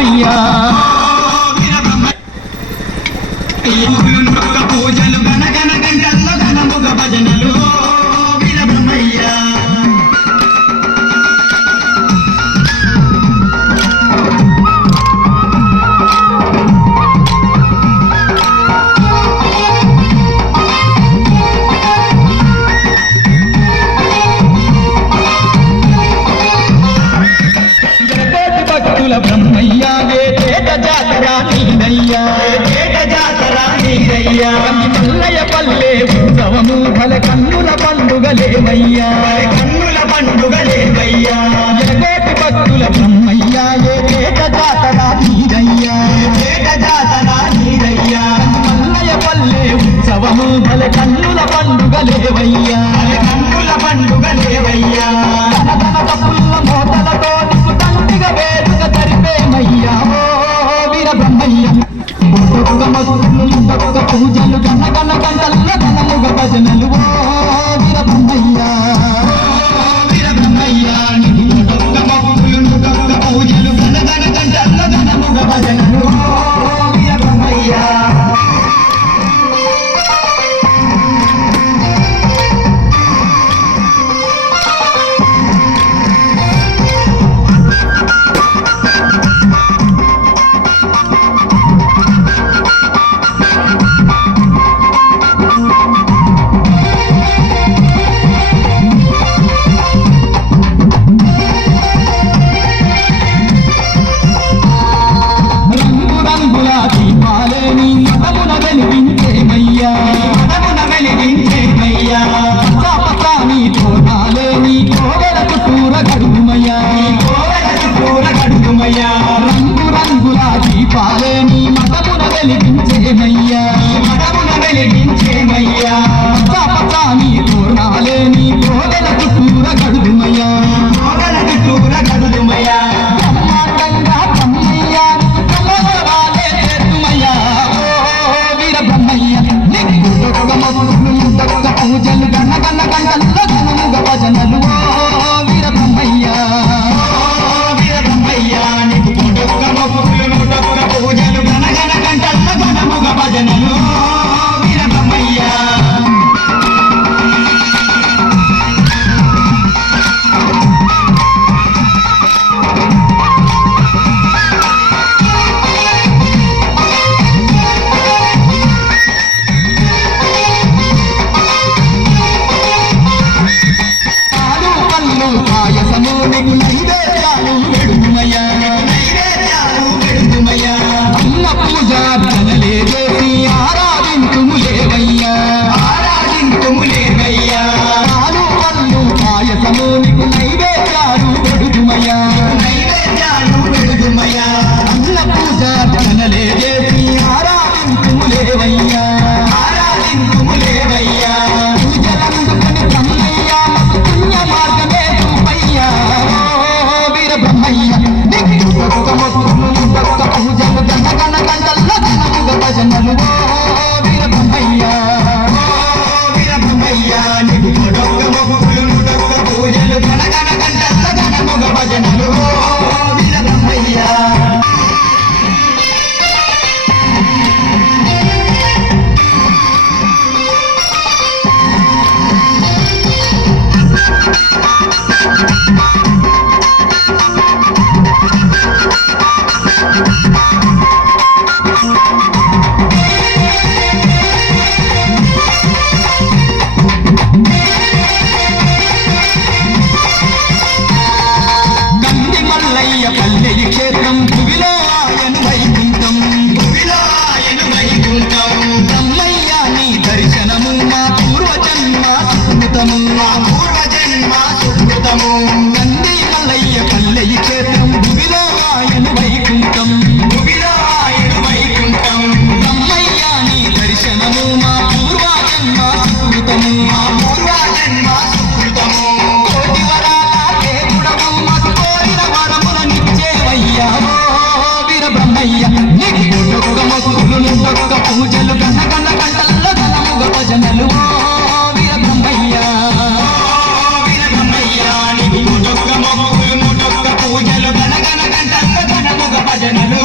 బ్రహ్మయ్య పూజలు గనగన గంటల్లో ఘనముగ భజనలు వీర బ్రహ్మయ్య బ్రహ్మయ్య ఏట జాతర నీదయ్యా ఏట జాతర నీదయ్యా మల్లయ్య పల్లె ఉత్సవము భల కన్నుల పండుగలేవయ్యా కన్నుల పండుగలేవయ్యా ఎగేటి భక్తుల బ్రహ్మయ్య ఏట జాతర నీదయ్యా ఏట జాతర నీదయ్యా మల్లయ్య పల్లె ఉత్సవము భల కన్నుల పండుగలేవయ్యా కన్నుల పండుగలేవయ్యా తప్పుల మోతలతో నీకు తండ్రిగా వేడుక జరిపేమయ్యా ఓ వీర బ్రహ్మయ్య పూజలు గన గన గంటల్ల ఘనముగ భజనలు ఓ వీర బ్రహ్మయ్య వీర బ్రహ్మయ్య పూజలు గన గన గంటల్ల ఘనముగ భజనలు ఓ వీర బ్రహ్మయ్య పూజలు గన గన గంటల్లో ఘనముగ భజనలు ఓ వీర బ్రహ్మయ్య వీర బ్రహ్మయ్య నీకు పూజలు గన గన గంటల్లో ఘనముగ భజనలు వీర బ్రహ్మయ్య పూజలు గనగన గంటల్లో ఘనముగ భజనలు